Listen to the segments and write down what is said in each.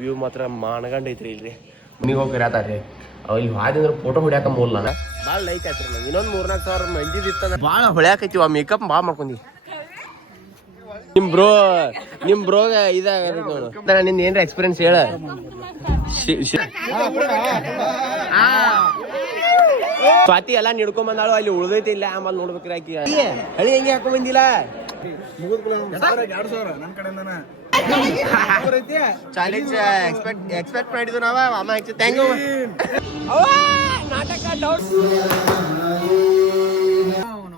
View ಮಾತ್ರ ಮಾನಗಂಡ ಐತ್ರಿ ಇಲ್ರಿ. ಮನಿಗೆ ಹೋಗಿ ಕರಿಯಾತಾರ್ರಿ. ಇಲ್ಲಿ ಹಾದಿದ್ರೆ ಫೋಟೋ ಹೊಡ್ಯಾಕ ಮೂಲ ಭಾಳ ಲೈಕ್ ಆಯ್ತ್ರಿ ನಂಗೆ. ಇನ್ನೊಂದು 3-4 ಸಾವಿರ ಮಂದಿ ಇತ್ತಂದ್ರೆ ಭಾಳ ಹೊಳ್ಯಾಕೈತಿವ. ಮೇಕಪ್ ಭಾಳ ಮಾಡ್ಕೊಂಡಿ. ನಿಮ್ ಬ್ರೋಗ ಇದಾಗ ನಿಂದ ಏನ್ರ ಎಕ್ಸ್ಪೀರಿಯನ್ಸ್ ಹೇಳ. ಸ್ವಾತಿ ಎಲ್ಲ ನಿಡ್ಕೊಂಡ್ ಬಂದಾಳು. ಅಲ್ಲಿ ಉಳ್ದೈತಿ ಇಲ್ಲ ಆಮೇಲೆ ನೋಡ್ಬೇಕ್ರಿ ಆಕಿ ಹಳಿ ಹೆಂಗೆ ಹಾಕೊಂಡ್ ಬಂದಿಲ್ಲ. ಚಾಲೆಂಜ್ ಎಕ್ಸ್ಪೆಕ್ಟ್ ಮಾಡಿದ್ವಿ ನಾವ. ಅಮ್ಮ ಥ್ಯಾಂಕ್ ಯು.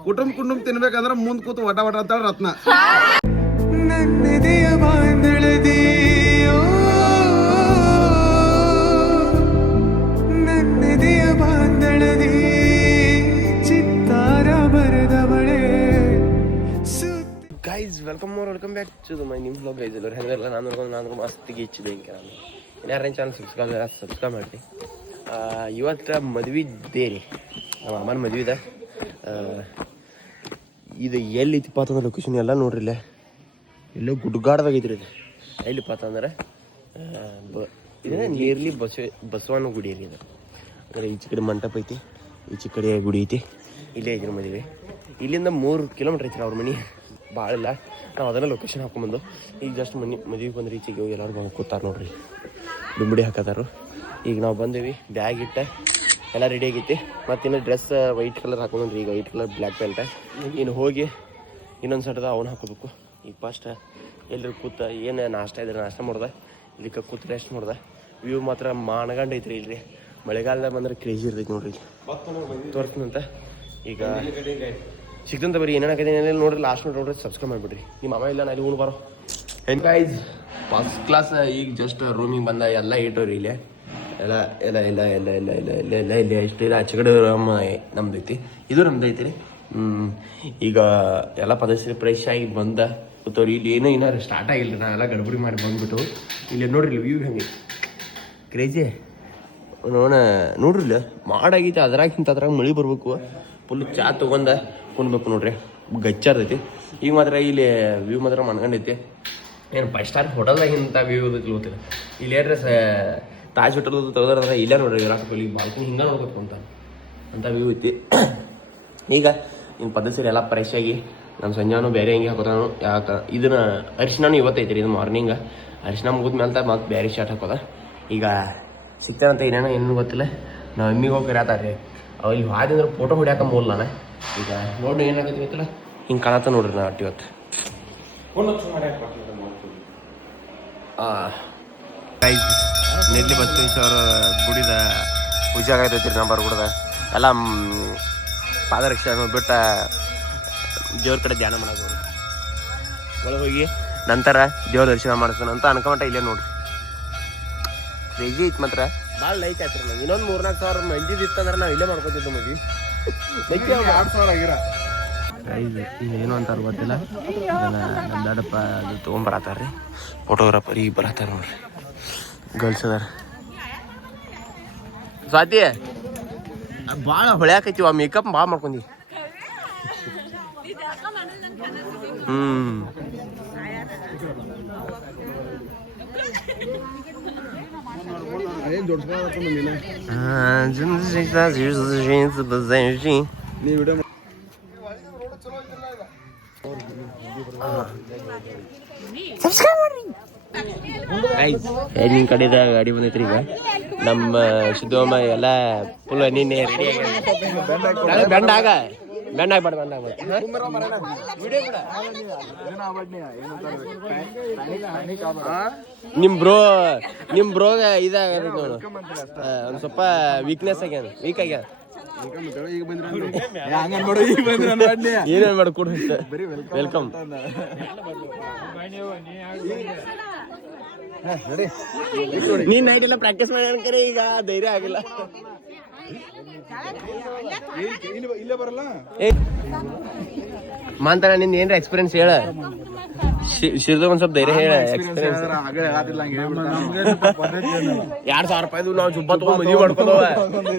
ಕುಟುಂಬ ತಿನ್ಬೇಕಂದ್ರ ಮುಂದ್ ಕೂತು ವಟ ವಟ ಅಂತ ರತ್ನ. Guys welcome back to my new vlog. Guys ಎಲ್ಲರೂ ಹೆಂಗಲ್ಲ, ನಾನು ಮಸ್ತ್ ಗೀಚಿದೆ. ಹಿಂಗೆ ನಾನು ಇನ್ಯಾರೇನು ಚಾನಲ್ ಸಬ್ಸ್ಕ್ರೈಬ್ ಮಾಡಿ. ಇವತ್ತು ಮದ್ವೆ ಇದ್ದೇ ರೀ, ನಮ್ಮ ಅಮ್ಮನ ಮದ್ವೆ ಇದೆ. ಇದು ಎಲ್ಲಿತ್ತಪ್ಪ ಅಂತಂದ್ರೆ ಲೊಕೇಶನ್ ಎಲ್ಲ ನೋಡ್ರಿ. ಇಲ್ಲೇ ಎಲ್ಲೋ ಗುಡ್ಗಾಡ್ದಾಗೈತ್ರಿ. ಇದು ಎಲ್ಲಿಪ್ಪ ಅಂತಂದ್ರೆ ಇದನ್ನ ನಿಯರ್ಲಿ ಬಸವನ ಗುಡಿ ರೀ. ಇದು ಅಂದರೆ ಈಚೆ ಕಡೆ ಮಂಟಪ ಐತಿ, ಈಚೆ ಕಡೆ ಗುಡಿ ಐತಿ. ಇಲ್ಲೇ ಐತ್ರಿ ಮದುವೆ. ಇಲ್ಲಿಂದ 3 ಕಿಲೋಮೀಟ್ರ್ ಐತ್ರಿ ಅವ್ರ ಮನೆ. ಭಾಳ ಇಲ್ಲ. ನಾವು ಅದನ್ನ ಲೊಕೇಶನ್ ಹಾಕೊಂಬಂದು ಈಗ ಜಸ್ಟ್ ಮದುವೆಗೆ ಬಂದ್ರೆ ಈಚೆಗೆ ಹೋಗಿ ಎಲ್ಲರಿಗೂ ಕೂತಾರ ನೋಡ್ರಿ. ದುಂಬಡಿ ಹಾಕತ್ತಾರು. ಈಗ ನಾವು ಬಂದೇವಿ, ಬ್ಯಾಗ್ ಇಟ್ಟ ಎಲ್ಲ ರೆಡಿ ಆಗೈತಿ. ಮತ್ತು ಇನ್ನು ಡ್ರೆಸ್ ವೈಟ್ ಕಲರ್ ಹಾಕೊಂಡ್ರಿ. ಈಗ ವೈಟ್ ಕಲರ್ ಬ್ಲ್ಯಾಕ್ ಪ್ಯಾಂಟ. ಇನ್ನು ಹೋಗಿ ಇನ್ನೊಂದು ಸಟದ ಅವನು ಹಾಕೋಬೇಕು. ಈಗ ಫಸ್ಟ್ ಎಲ್ಲರೂ ಕೂತ ಏನು ನಾಷ್ಟ ಇದ್ರೆ ನಾಷ್ಟ ಮಾಡ್ದೆ. ಇಲ್ಲಿಗೆ ಕೂತು ರೆಸ್ಟ್ ಮಾಡ್ದೆ. ವ್ಯೂ ಮಾತ್ರ ಮಾನಗಂಡ ಐತ್ರಿ ಇಲ್ರಿ. ಮಳೆಗಾಲದಾಗ ಬಂದ್ರೆ ಕ್ರೇಜಿ ಇರ್ತೈತಿ ನೋಡ್ರಿ. ತೋರಿಸ್ತೀನಂತ ಈಗ ಸಿಕ್ತಂತ ಬರೀ ಏನೇನಾಗೈತೆ ಏನೆಲ್ಲ ನೋಡ್ರಿ. ಲಾಸ್ಟ್ ನೋಡ್ರಿ ಸಬ್ಸ್ಕ್ರೈಬ್ ಮಾಡಿಬಿಡ್ರಿ. ನಿಮ್ಮ ಅಮ್ಮ ಇಲ್ಲ ನಾನು ಬರೋ ಹೆಂಗೆ ಗೈಸ್ ಫಸ್ಟ್ ಕ್ಲಾಸ್. ಈಗ ಜಸ್ಟ್ ರೂಮಿಗೆ ಬಂದ ಎಲ್ಲ ಇಟ್ಟವ್ರಿ. ಇಲ್ಲೇ ಎಲ್ಲ ಎಲ್ಲ ಎಲ್ಲ ಎಲ್ಲ ಎಲ್ಲ ಎಲ್ಲ ಎಲ್ಲ ಎಲ್ಲ ಇಲ್ಲಿ ಇಷ್ಟು ಇಲ್ಲ. ಆಚೆ ಕಡೆ ನಮ್ದು ಐತಿ, ಇದು ನಮ್ದು ಐತಿ ರೀ. ಈಗ ಎಲ್ಲ ಪದಸ್ಥಿತಿ ಫ್ರೆಶ್ ಆಗಿ ಬಂದ ಕೂತವ್ರಿ. ಇಲ್ಲಿ ಏನೋ ಏನಾರು ಸ್ಟಾರ್ಟ್ ಆಗಿಲ್ಲ ರೀ. ನಾವೆಲ್ಲ ಗಡ್ಬಡಿ ಮಾಡಿ ಬಂದ್ಬಿಟ್ಟು ಇಲ್ಲಿ ನೋಡ್ರಿ ವ್ಯೂ ಹೆಂಗೆ ಕ್ರೇಜಿ ನೋಡ್ರಿ. ಇಲ್ಲ ಮಾಡಾಗೈತಿ. ಅದ್ರಾಗಿಂತ ಅದ್ರಾಗ ಮಳೆ ಬರ್ಬೇಕು. ಫುಲ್ ಚಾ ತೊಗೊಂಡ ಕುಣ್ಬೇಕು ನೋಡ್ರಿ. ಗಚ್ಚಾರ್ತೈತಿ. ಈಗ ಮಾತ್ರ ಇಲ್ಲಿ ವ್ಯೂ ಮಾತ್ರ ಮನ್ಕೊಂಡೈತಿ. ಏನು 5 ಸ್ಟಾರ್ ಹೋಟೆಲ್ದಾಗಿಂತ ವ್ಯೂ ಇರ್ತೈತಿ ಗೊತ್ತಿಲ್ಲ. ಇಲ್ಲಿ ಏನ್ರ ತಾಜ್ ಹೋಟೆಲ್ ತೆಗೆದ್ರೆ ಇಲ್ಲೇ ನೋಡ್ರಿ. ಇಲ್ಲಿ ಬಾಲ್ಕನಿ ಹಿಂಗೆ ನೋಡ್ಬೇಕು ಅಂತ ವ್ಯೂ ಐತಿ. ಈಗ ಇನ್ನು ಪದ್ಧತಿ ಎಲ್ಲ ಫ್ರೆಶ್ ಆಗಿ ನಮ್ಮ ಸಂಜಾನು ಬೇರೆ ಹೆಂಗೆ ಹಾಕೋತಾನು. ಯಾಕೆ ಇದನ್ನ ಅರಿಶಿನೂ ಇವತ್ತೈತಿ ರೀ. ಇದು ಮಾರ್ನಿಂಗ್ ಅರಿಶಿನ ಮುಗಿದ್ಮೇಲೆ ಮತ್ತೆ ಬೇರೆ ಶಾರ್ಟ್ ಹಾಕೋದ. ಈಗ ಸಿಗ್ತಾನಂತ ಏನೇನು ಗೊತ್ತಿಲ್ಲ. ನಾವು ಎಮ್ಮಿಗೆ ಹೋಗಿ ಕರಿಯಾತಾರ್ರಿ. ಇಲ್ಲಿ ಹಾದಿದ್ರೆ ಫೋಟೋ ಹೊಡ್ಯಾಕ ಮೂಲ ನಾನು. ಈಗ ನೋಡಿ ಏನಾಗತ್ತೆ ಗೊತ್ತಿಲ್ಲ. ಹಿಂಗೆ ಕಾಣತ್ತ ನೋಡ್ರಿ. ನಾ ಅಟ್ಟು ಇವತ್ತು ನೆಲ್ಲಿ ಬಸವೇಶ್ವರ ಗುಡಿದ ಪೂಜೆ ಆಗೈತೈತಿ ರೀ. ನಂಬರ್ ಗುಡದ ಎಲ್ಲ ಪಾದರಕ್ಷೆ ಬಿಟ್ಟ ದೇವ್ರ ಕಡೆ ಧ್ಯಾನ ಮಾಡೋದು. ಒಳಗೆ ಹೋಗಿ ನಂತರ ದೇವ್ರ ದರ್ಶನ ಮಾಡಿಸ್ತಾನ ಅಂತ ಅನ್ಕೊಂಡ ಇಲ್ಲೇ ನೋಡ್ರಿ. ಕ್ರೇಜಿ ಐತಿ ಮಾತ್ರ ಭಾಳ ಲೈಕ್ ಆಯ್ತು ನಂಗೆ. ಇನ್ನೊಂದು 3-4 ಸಾವಿರ ಮಂದಿ ಇತ್ತಂದ್ರೆ ನಾವು ಇಲ್ಲೇ ಮಾಡ್ಕೊತಿದ್ವಿ ಮದ್ವಿ. 2,000 ಆಗಿರ ಏನು ಅಂತಾರ ಗೊತ್ತಿಲ್ಲ. ನಮ್ಮ ದೊಡ್ಡಪ್ಪ ಅದು ತೊಗೊಂಬರತ್ತಾರ್ರಿ. ಫೋಟೋಗ್ರಾಫರ್ ಈಗ ಬರತ್ತಾರ ನೋಡ್ರಿ. ಗರ್ಲ್ಸ್ ಅದಾರ. ಸ್ವಾತಿ ಭಾಳ ಹೊಳ್ಯಾಕೈತಿವ. ಮೇಕಪ್ ಭಾಳ ಮಾಡ್ಕೊಂಡಿ. ನಿನ್ ಕಡೆದ ಗಾಡಿ ಬಂದೈತ್ರಿ. ಈಗ ನಮ್ಮ ಸಿದ್ದಮ್ಮ ಎಲ್ಲ ಫುಲ್ ನಿನ್ನೆ ರೆಡಿ ಆಗಿ ಬೆಂಡ್ ಆಗ್ಬಾರ್ದು. ನಿಮ್ ಬ್ರೋಗ ಇದಾಗ ಒಂದ್ ಸ್ವಲ್ಪ ವೀಕ್ನೆಸ್ ಆಗ್ಯಾನ. ವೀಕ್ ಆಗ್ಯಾನ. ಏನೇನ್ ಮಾಡ ಕೂಡ ವೆಲ್ಕಮ್. ನೀನ್ ನೈಟ್ ಎಲ್ಲ ಪ್ರಾಕ್ಟೀಸ್ ಮಾಡಿ ಈಗ ಧೈರ್ಯ ಆಗಿಲ್ಲ. ಮಾಂತಾನ ನಿಂದ ಏನ್ರ ಎಕ್ಸ್ಪೀರಿಯನ್ಸ್ ಹೇಳ. ಶಿರ್ದಾಗ ಒಂದ್ ಸ್ವಲ್ಪ ಧೈರ್ಯ ಹೇಳ. ಎಕ್ಸ್ಪೀರಿಯನ್ಸ್ 2,000 ರೂಪಾಯಿದು ನಾವು ಜುಬ್ಬ ತಗೊಂಡ್ ಮದ್ವಿ ಮಾಡ್ಕೊಂಡವ.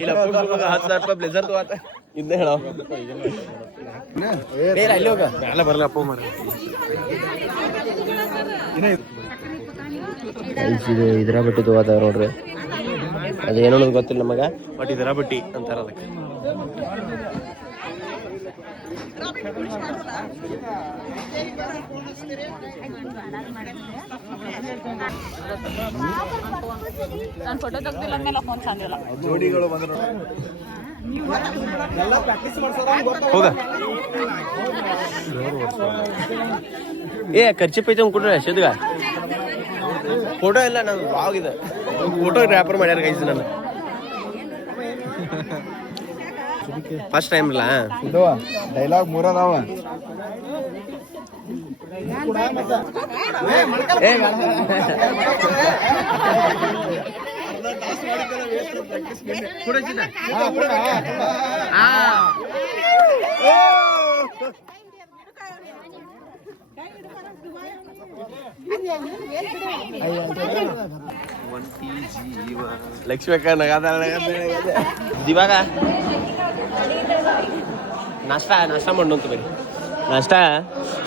ಇಲ್ಲ 10,000 ರೂಪಾಯಿ ಬ್ಲೇಸರ್ ತಗೋತ ಇದ್ದ ಹೇಳ. ಅಲ್ಲಿ ಹೋಗ ಎಲ್ಲ ಬರಲ್ಲ ಅಪ್ಪ ಮಾರ. ಇದು ಇದರ ಬಟ್ಟಿ ತಗೋತಾರ ನೋಡ್ರಿ. ಅದೇನೋ ಗೊತ್ತಿಲ್ಲ ನಮಗೆ, ಬಟ್ ಇದರ ಬಟ್ಟಿ ಅಂತಾರ ಅದಕ್ಕೆ. ನಾನು ಫೋಟೋ ತೆಗ್ದಿಲ್ಲ ಅಂದ್ಮೇಲೆ ಫೋನ್ ಚಂದಿಲ್ಲ. ಜೋಡಿಗಳು ಬಂದ್ರು ಹೌದಾ? ಏ ಖರ್ಚು ಪೈತೆ ಕೊಟ್ರೆ ಶದ್ಗ ಫೋಟೋ ಇಲ್ಲ, ನಾನು ಬ್ಲಾಗ್ ಇದೆ, ಫೋಟೋ ರ್ಯಾಪರ್ ಮಾಡ್ಯಾರ ಗೈಸ್. ನಾನು ಫಸ್ಟ್ ಟೈಮ್ ಇಲ್ಲ ಇದು ಡೈಲಾಗ್ ಮೂರದಾವ. ಲಕ್ಷ್ಮಿ ಅಕ್ಕ ಇವಾಗ ನಾಷ್ಟ ಮಾಡೋಂತ ಬರೀ ನಾಷ್ಟ.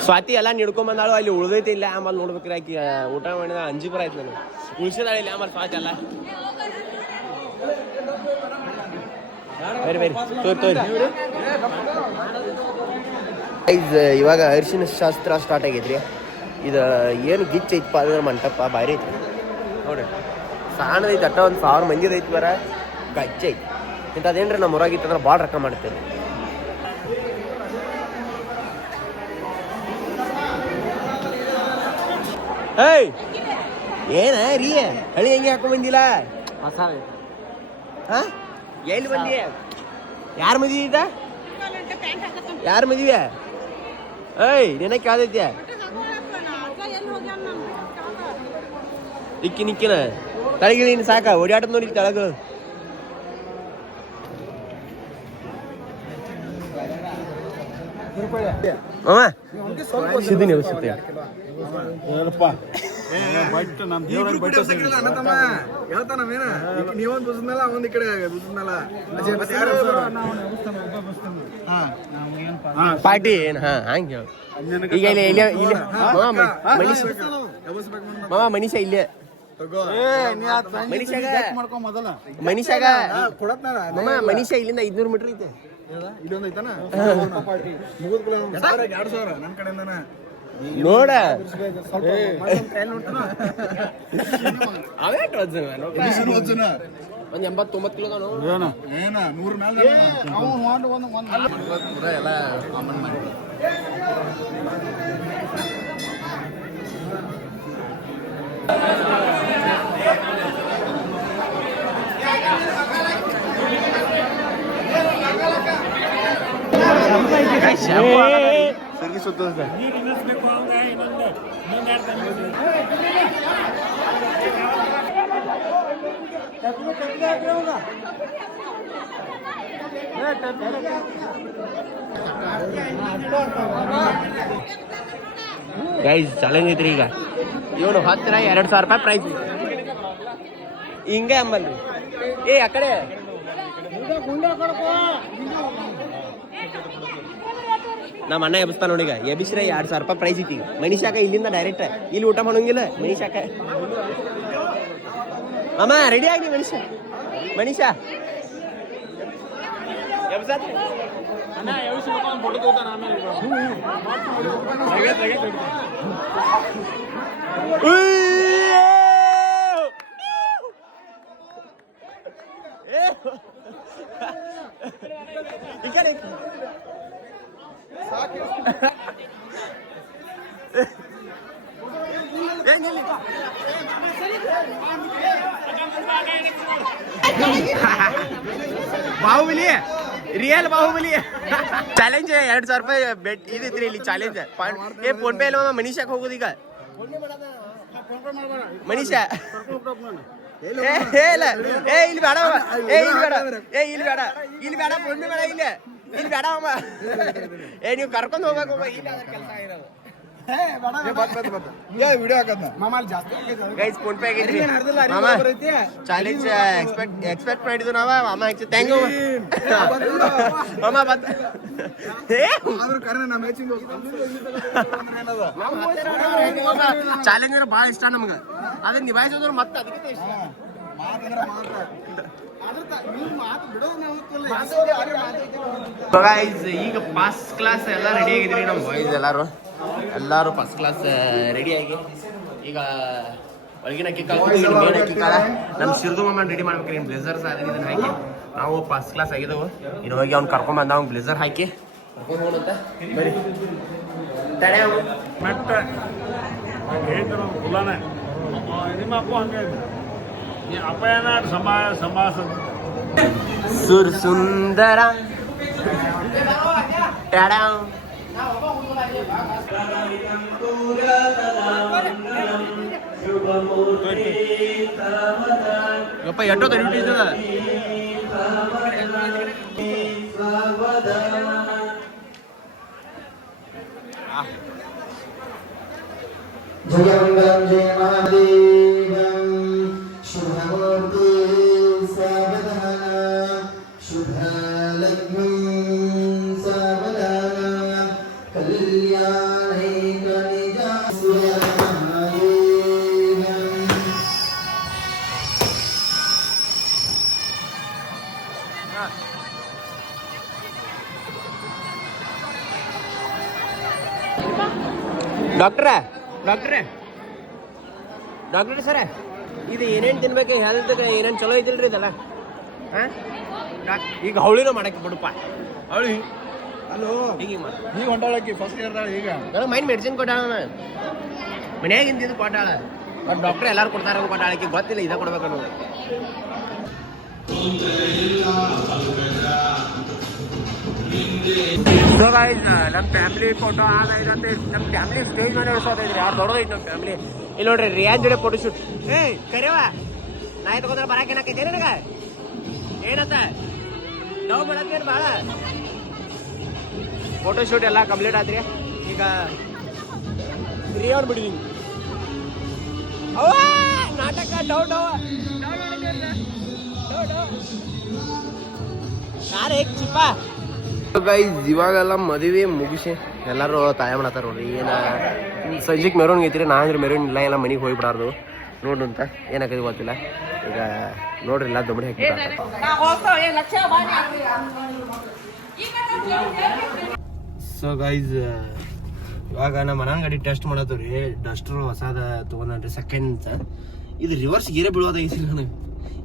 ಸ್ವಾತಿ ಎಲ್ಲ ನಿಡ್ಕೊಂಬಂದಾಳು, ಅಲ್ಲಿ ಉಳ್ದೈತಿ ಇಲ್ಲ. ಆಮೇಲೆ ನೋಡ್ಬೇಕ್ರಿ ಆಕಿ ಊಟ ಮಾಡಿದ ಅಂಜಿಪುರ ಆಯ್ತು ನನಗೆ, ಉಳ್ಸಿದಾಳೆ ಇಲ್ಲಿ. ಆಮೇಲೆ ಸ್ವಾತಿ ಅಲ್ಲ ಬೇರೆ ಬೇರೆ ತೋರಿ. ಇವಾಗ ಅರಿಶಿನ ಶಾಸ್ತ್ರ ಸ್ಟಾರ್ಟ್ ಆಗೈತ್ರಿ. ಇದು ಏನು ಗಿಚ್ ಐತಪ್ಪ ಅಂದ್ರೆ ಮಂಟಪ ಭಾರಿ ಐತಿ ನೋಡ್ರಿ. ಸಣ್ಣದೈತಿ, ಅಟ್ಟ ಒಂದು 1000 ಮಂದಿದ ಐತಿ. ಬರ ಗಚ್ಚ ಐತಿ. ಇಂಥದ್ದೇನ್ರಿ ನಮ್ಮ ಊರಾಗಿತ್ತಂದ್ರೆ ಭಾಳ ರೊಕ್ಕ ಮಾಡ್ತೇವೆ. ಏಯ್ ಏನ ರೀ ಹಳಿ ಹೆಂಗೆ ಹಾಕೊಂಡ್ ಬಂದಿಲ್ಲ? ಹಾ ಎಲ್ಲಿ ಬಂದಿ? ಯಾರ ಮದ್ವಿ ಇದ? ಯಾರ ಮದ್ವಿ? ಏಯ್ ನಿನ್ನ ಕೇಳ್ದೈತಿ ಇಕ್ಕಿನ ತಳಗಿನ ನೀನು ಸಾಕ ಓಡಾಟದ ನೋಡಿ ತಳಗ. ಸಿದ್ದಿನಿ ಅವಶ್ಯಕತೆ ನೀವೊಂದು ಬುಸ್ನಲ್ಲ, ಒಂದ್ ಈ ಕಡೆ ಬುಸ್ನಲ್ಲ ಪಾರ್ಟಿ ಏನ್? ಹಾ ಹಂಗೆ ಈಗ ಇಲ್ಲಿ ಮಾಮ ಮನೀಷ ಇಲ್ಲೇ ಮನೀಷಾಗ ಮಾಮ ಮನೀಷ ಇಲ್ಲಿಂದ 500 ಮೀಟರ್ ಐತೆ. ಇಲ್ಲೊಂದು ಐತನ ನನ್ ಕಡೆಯಿಂದ ನೋಡ ಒಂದ್ 80-90 ಕಿಲೋ ಏನ 100 ಮೇಲೆ ಎಲ್ಲ ಕಾಮನ್ ಮಾಡಿ. ಗೈಸ್ ಚಾಲೆಂಜ್ ಐತ್ರಿ. ಈಗ ಇವನು 10 2,000 ರೂಪಾಯಿ ಪ್ರೈಸ್ ಹಿಂಗೆ ಅಂಬಲ್ರಿ. ಏ ಆ ಕಡೆ ನಮ್ಮ ಅಣ್ಣ ಎಬ್ಸ್ತಾನ ನೋಡಿ. ಈಗ ಎಬಿಸ್ರೆ 2,000 ರೂಪಾಯಿ ಪ್ರೈಸ್ ಐತಿ. ಈಗ ಮನೀಷಾಕ ಇಲ್ಲಿಂದ ಡೈರೆಕ್ಟ್ ಇಲ್ಲಿ ಊಟ ಮಾಡೋಂಗಿಲ್ಲ. ಮನೀಷಾಕ ಮಾಮ ರೆಡಿ ಆಗಿ ಮನೀಷಾ ಬಾಹುಬಲಿ ರಿಯಲ್ ಬಾಹುಬಲಿ ಚಾಲೆಂಜ್ 2,000 ರೂಪಾಯಿ ಬೆಟ್ ಇದೈತ್ರಿ ಇಲ್ಲಿ ಚಾಲೆಂಜ್. ಏ ಫೋನ್ ಪೇ ಇಲ್ಲ ಮನೀಷಾಕ್ ಹೋಗೋದು ಈಗ. ಮನೀಷಾ ಇಲ್ಲ ಏ ಇಲ್ಲಿ ಬೇಡ, ಏ ಇಲ್ಲಿ ಬೇಡ, ಏ ಇಲ್ಲಿ ಬೇಡ, ಇಲ್ಲಿ ಬೇಡ, ಫೋನ್ ಪೇ ಬೇಡ, ಇಲ್ಲಿ ಬೇಡ ಅಮ್ಮ. ಏ ನೀವು ಕರ್ಕೊಂಡು ಹೋಗ್ಬೇಕು. ಇಲ್ಲಿ ಕೆಲಸ ಇರೋದು ವಿಡಿಯೋ ಹಾಕದ್ನ ಮಾಮಾಲ್ ಜಾಸ್ತಿ ಗೈಸ್ ಫೋನ್ ಪೇ ಆಗೈತ್ರಿ ಮಾಮ ಚಾಲೆಂಜ್ ಎಕ್ಸ್ಪೆಕ್ಟ್ ಮಾಡಿದ್ವಿ ನಾವ ಮಾಮ ಹೆಚ್ಚು ಥ್ಯಾಂಕ್ ಯು ಮಾಮ ಬಂತ ಆದ್ರೂ ಕರೆ ನಮ್ಮ ಮ್ಯಾಚಿಂಗ್ ಚಾಲೆಂಜ್ ಅಂದ್ರೆ ಭಾಳ ಇಷ್ಟ ನಮ್ಗೆ ಅದನ್ನ ನಿಭಾಯಿಸೋದ್ರ ಮತ್ತೆ ಅದಕ್ಕೆ ಇಷ್ಟ ಈಗ ಫಸ್ಟ್ ಕ್ಲಾಸ್ ಎಲ್ಲ ರೆಡಿ ಆಗಿದ್ರಿ ನಮ್ಮ ಬಾಯ್ಸ್ ಎಲ್ಲಾರು ಫಸ್ಟ್ ಕ್ಲಾಸ್ ರೆಡಿ ಆಗಿ ಈಗ ಒಳಗಿನ ಕಿಕ್ಕಾಳ ನಮ್ಮ ಶಿರ್ದು ಮಾಮ ರೆಡಿ ಮಾಡ್ಬೇಕ್ರಿ ಬ್ಲೇಸರ್ಸ್ ಇದನ್ನ ಹಾಕಿ ನಾವು ಫಸ್ಟ್ ಕ್ಲಾಸ್ ಆಗಿದ್ದವು ಇನ್ನು ಹೋಗಿ ಅವ್ನು ಕರ್ಕೊಂಡ್ ಬಂದ ಅವ್ನು ಬ್ಲೇಸರ್ ಹಾಕಿ ಕರ್ಕೊಂಡು ಹೋಗಂತ ಬರೀ ತಡೆ ನಿಮ್ಮ ಅಪ್ಪ ಹಂಗೆ ಅಪ್ಪ ಏನಾದ್ರು ಸಮಾಸ ಸುರ್ ಸುಂದರ ಯಪ್ಪ ಎಷ್ಟೋ ಡ್ಯೂಟಿ ಇದ್ದದ जयमंगलम जय महादेवं शुभमूर्ति सावधान शुभलग्नं सावधान कल्याणे कनिजा सूर्यमहादेवं ಡಾಕ್ಟ್ರೇ ಸರ ಇದು ಏನೇನು ತಿನ್ಬೇಕು ಹೆಲ್ತ್ ಏನೇನು ಚಲೋ ಐತಿಲ್ರಿ ಇದೆಲ್ಲ ಹಾಂ ಈಗ ಹೌಳಿನ ಮಾಡಕ್ಕೆ ಬಿಡಪ್ಪ ಹೌಳಿ ಹಲೋ ಈಗ ಈಗ ಹೊಂಟಾಳಕಿ ಫಸ್ಟ್ ಇಯರ್ ಈಗ ನನಗೆ ಮೈಂಡ್ ಮೆಡಿಸಿನ್ ಕೊಟ್ಟಾಳ ಮನ್ಯಾಗ ಇಂತಿದ್ದು ಕೊಟ್ಟಾಳ ಬಟ್ ಡಾಕ್ಟ್ರ್ ಎಲ್ಲಾರು ಕೊಡ್ತಾರ ಕೊಟ್ಟಾಳಕ್ಕೆ ಗೊತ್ತಿಲ್ಲ ಇದ ಕೊಡ್ಬೇಕು ಅನ್ನೋದು ಸೊ ಗೈಸ್ ನಮ್ಮ ಫ್ಯಾಮಿಲಿ ಫೋಟೋ ಆದಂತೆ ನಮ್ಮ ಫ್ಯಾಮಿಲಿ ಸ್ಟೇಜ್ ಮೇಲೆ ಇಡ್ಸೋದೈತ್ರಿ ಯಾರು ದೊಡ್ಡದೈತಿ ನಮ್ಮ ಫ್ಯಾಮಿಲಿ ಇಲ್ಲಿ ನೋಡ್ರಿ ರಿಯಾನ್ ಜೋಡಿ ಫೋಟೋ ಶೂಟ್ ಕರೆಯವ ನಾ ತಗೊಂಡ್ರೆ ಬರಾಕೇನಾಕೈತೆ ನನಗ ಏನತ್ತ ಲವ್ ಮಾಡತ್ತೇನು ಭಾಳ ಫೋಟೋ ಶೂಟ್ ಎಲ್ಲ ಕಂಪ್ಲೀಟ್ ಆದ್ರಿ ಈಗ ರಿಯಾನ್ ಬಿಡಿದೀನಿ ಅವ ನಾಟಕ ಡೌಟ್ ಯಾರು ಹೇಗೆ ಚಿಪ್ಪ ಗೈಸ್ ಇವಾಗೆಲ್ಲ ಮದುವೆ ಮುಗಿಸಿ ಎಲ್ಲರೂ ತಾಯ ಮಾಡತ್ತಾರ ನೋಡ್ರಿ ಏನ ಸಂಜೆಗೆ ಮೆರವಣಿಗೆ ಐತ್ರಿ ನಾ ಅಂದ್ರೆ ಮೆರವಣಿಗೆ ಇಲ್ಲ ಎಲ್ಲ ಮನೆಗೆ ಹೋಗ್ಬಿಡಾರ್ದು ನೋಡ್ರಿ ಅಂತ ಏನಾಗೈತಿ ಗೊತ್ತಿಲ್ಲ ಈಗ ನೋಡ್ರಿ ಎಲ್ಲ ದೊಡ್ಡ ಹಾಕಿ ಸೊ ಗೈಸ್ ಇವಾಗ ನಮ್ಮ ಮನ ಗಾಡಿ ಟೆಸ್ಟ್ ಮಾಡತ್ತವ್ರಿ ಡಸ್ಟರ್ ಹೊಸದ ತೊಗೊಂಡ್ರಿ ಸೆಕೆಂಡ್ ಇದು ರಿವರ್ಸ್ ಗೀರೇ ಬೀಳೋದೈತಿ ನನಗೆ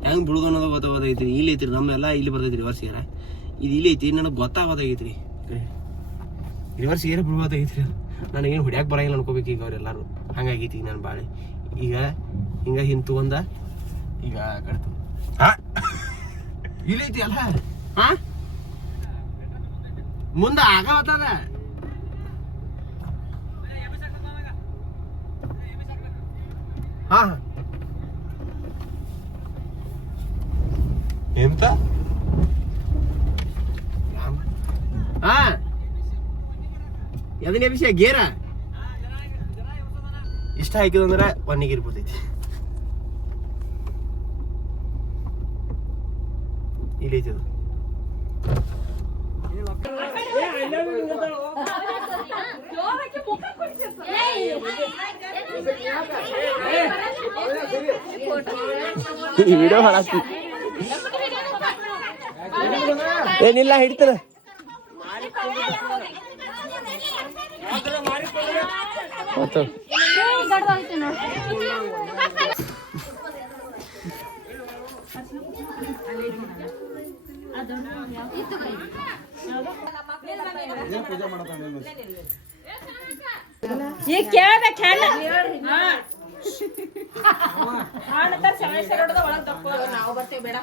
ಹೆಂಗೆ ಬೀಳೋದು ಅನ್ನೋದು ಗೊತ್ತಾಗೋದೈತ್ರಿ ಇಲ್ಲಿ ಐತ್ರಿ ನಮ್ಮೆಲ್ಲ ಇಲ್ಲಿ ಬರ್ತೈತಿ ರಿವರ್ಸ್ ಗೀರ ಇದು ಇಲ್ಲಿ ಐತಿ ನನಗೆ ಗೊತ್ತಾಗೋದಾಗೈತ್ರಿ ರಿವರ್ಸ್ ಗೀರೇ ಬೀಳೋದಾಗೈತ್ರಿ ನನಗೇನು ಹೊಡ್ಯಾಕೆ ಬರಂಗಿಲ್ಲ ಅನ್ಕೋಬೇಕು ಈಗ ಅವ್ರೆಲ್ಲರೂ ಹಂಗಾಗೈತಿ ನಾನು ಬಾಳೆ ಈಗ ಹಿಂಗ ಹಿಂತು ಒಂದ ಈಗ ಕಡ್ತು ಇಲ್ಲಿ ಐತಿ ಅಲ್ಲ ಹಾ ಮುಂದೆ ಆಗವತ್ತದ ಹಾ ಎಂತ ಹಾ ಎದನೇ ವಿಷಯ ಗೇರ ಇಷ್ಟ ಹಾಕಿದಂದ್ರೆ ಒನ್ನಿಗೆ ಇರ್ಬೋದೈತಿ ಇಲ್ಲಿ ಐತಿ ಅದು ಈ ವಿಡಿಯೋ ಹಾಳಾಗ್ತಿ ಏನಿಲ್ಲ ಹಿಡಿತಾರ ಪೂಜೆ ಮಾಡತಾನೆ ಈಗ ಕೇಳ್ಬೇಕು ನಾವು ಬರ್ತೇವೆ ಬೇಡ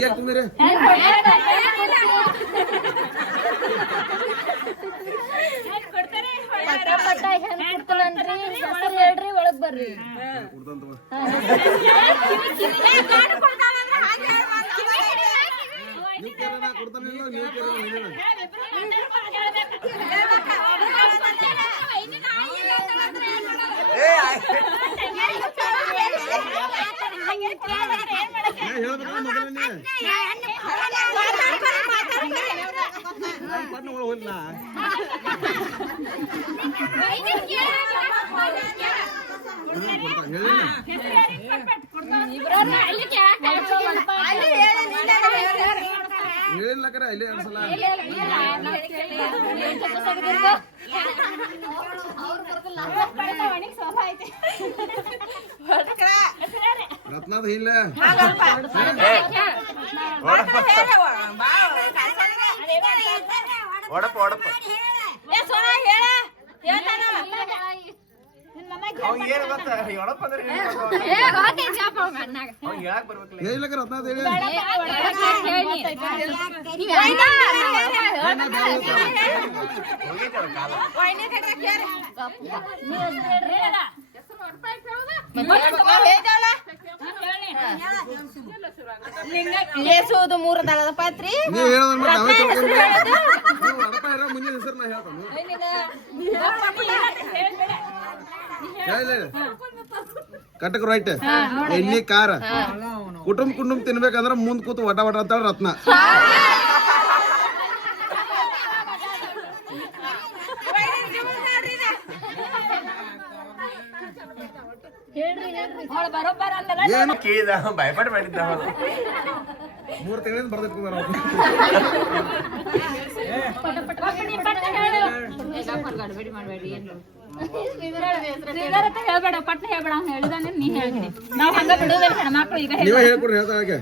ಯಾಕೆ ತುಂಬಿರಿ ಒಳಗ್ ಬರ್ರಿ ಕೊಡ್ತಂತವ ನೀವು ಕೇಳೋಣ ಕೊಡ್ತಾನಿಲ್ಲ ನೀವು ಕೇಳೋಣ ಹೇಳ್ಬೇಕಲ್ಲ ಮೊದಲನೇ ಪಟ್ನ ಒಳಗೆ ಹೋಗಿಲ್ಲ ಹೇಳಿಲ್ಲ ಕರೆ ಇಲ್ಲಿ ಅನ್ಸಲ್ಲ ರತ್ನದ ಇಲ್ಲ ಒಡಪ ಒಡಪ ಏನು ಗೊತ್ತ ಒಡಪ ಅಂದ್ರೆ ಹೇಳಕ್ ಬರ್ಬೇಕಲ್ಲ ಹೇಳಿಲ್ಲ ಕರೆ ರತ್ನದ ಹೇಳಿ ಹೋಗೈತೆ ಅವ್ರ ಕಾಲ ಲೇಸೋದು 3 ದಳದ ಪಾತ್ರಿ ನೀವು ಹೇಳೋದ್ರ ಮತ್ತೆ ನಾವೇ ತಿಳ್ಕೊಂಡ್ವಿ. ನೀವು ವಡಪ ಇರೋ ಮುಂದಿನ ಹೆಸರು ನಾ ಹೇಳ್ತಾನೆ ಹೇಳಿ ಕಟಕ್ ರೈಟ್ ಎಣ್ಣೆ ಕಾರ ಕುಟುಂಬ ತಿನ್ಬೇಕಂದ್ರ ಮುಂದ್ ಕೂತು ವಟ ವಟ ಅಂತ ರತ್ನ ಏನು ಕೇಳಿದ ಭಯಪಡ ಮಾಡಿದ್ದ 3 ತಿಂಗಳಿಂದ ಬರ್ದಿಟ್ಕೊಂಡ್ಬಾರ ಅವ್ರು ಹೇಳ್ಬೇಡ ಪಟ್ನ ಹೇಳ್ಬೇಡ ಅವ್ನು ಹೇಳಿದಾನೆ ನೀ ಹೇಳ್ತೀನಿ ನಾವ್ ಹಂಗ ಬಿಡೋದಿಲ್ಲ ಹೆಣ್ಮಕ್ಳು ಈಗ ನೀವೇ ಹೇಳ್ಕೊಡ್ರಿ ಹೇಳ್ತಾ ಹಾಗೆ